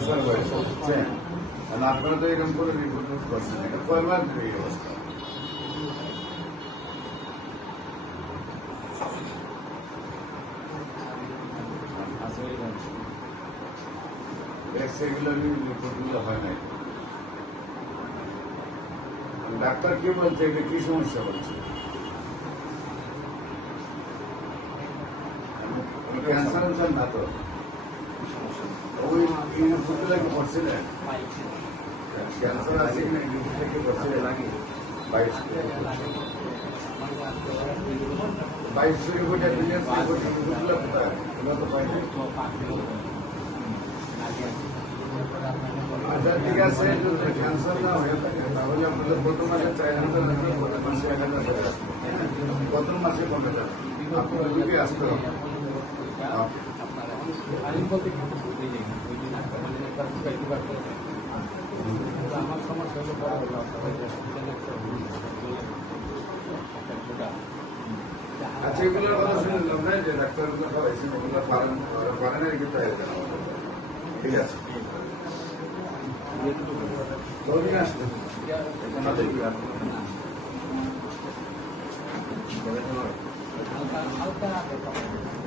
Cancer হয়েছে, বুঝছেন? কারণ আপনারা তো এরকম করে রিপোর্ট করছেন, এটা কয়বার এই অবস্থা। সেগুলো রিপোর্টগুলো হয় নাই। ডাক্তার কি বলছে, এটা কি সমস্যা বলছে? ক্যান্সার না তো ওই ইউনিভার্সিটি কি পড়ছিলেন? ক্যান্সার আছে কিনা ইউনিভার্সিটি পড়ছিলেন নাকি? 22 রিপোর্ট তো পাইনি। আচ্ছা ঠিক আছে, যদি ক্যান্সার না হয়ে থাকে তাহলে আপনাদের প্রথম মাসে 4,000 লাগবে, প্রথম মাসে 1,000 টাকা আসবে, প্রথম মাসে কমে যাবে। আপনার রুগী আসতে হবে। আমার সমস্যা হলো আচ্ছা এগুলোর কথা শুনলাম না যে ডাক্তারগুলো খাওয়াইছেন, ওগুলো পারেন পারেন আর কি, তাই ঠিক আছে। কতদিন আসবেন? হালকা